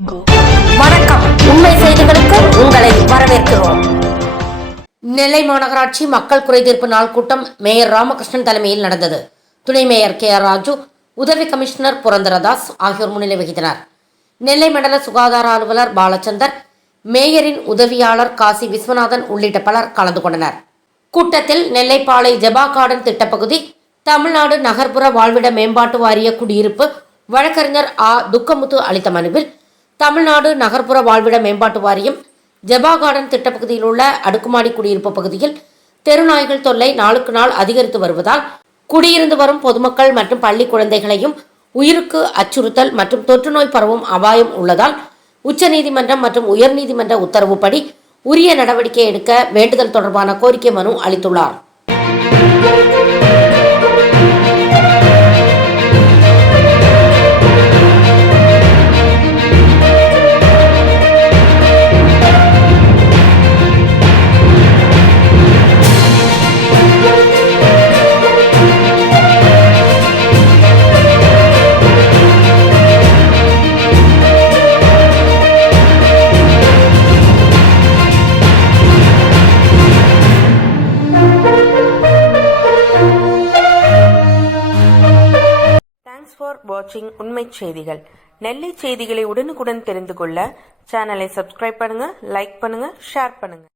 வணக்கம். உண்மை செய்திகளுக்கு உங்களை வரவேற்கிறோம். நெல்லை மாநகராட்சி மக்கள் குறைதீர்ப்பு நாள் கூட்டம் மேயர் ராமகிருஷ்ணன் தலைமையில் நடந்தது. துணை மேயர் KR ராஜு, உதவி கமிஷனர் புரந்தரதாஸ் ஆகியோர் முன்னிலை வகித்தனர். நெல்லை மண்டல சுகாதார அலுவலர் பாலச்சந்தர், மேயரின் உதவியாளர் காசி விஸ்வநாதன் உள்ளிட்ட பலர் கலந்து கொண்டனர். கூட்டத்தில் நெல்லைப்பாளை ஜெபா கார்டன் திட்டப்பகுதி, தமிழ்நாடு நகர்ப்புற வாழ்விட மேம்பாட்டு வாரிய குடியிருப்பு வழக்கறிஞர் துக்கமுத்து அளித்த மனுவில், தமிழ்நாடு நகர்ப்புற வாழ்விட மேம்பாட்டு வாரியம் ஜெபா கார்டன் திட்டப்பகுதியில் உள்ள அடுக்குமாடி குடியிருப்பு பகுதியில் தெருநாய்கள் தொல்லை நாளுக்கு நாள் அதிகரித்து வருவதால் குடியிருந்து வரும் பொதுமக்கள் மற்றும் பள்ளி குழந்தைகளையும் உயிருக்கு அச்சுறுத்தல் மற்றும் தொற்று நோய் பரவும் அபாயம் உள்ளதால் உச்சநீதிமன்றம் மற்றும் உயர்நீதிமன்ற உத்தரவுப்படி உரிய நடவடிக்கை எடுக்க வேண்டுதல் தொடர்பான கோரிக்கை மனு அளித்துள்ளார். ஃபார் வாட்சிங் உண்மை செய்திகள். நெல்லை செய்திகளை உடனுக்குடன் தெரிந்து கொள்ள சேனலை சப்ஸ்கிரைப் பண்ணுங்க, லைக் பண்ணுங்க, ஷேர் பண்ணுங்க.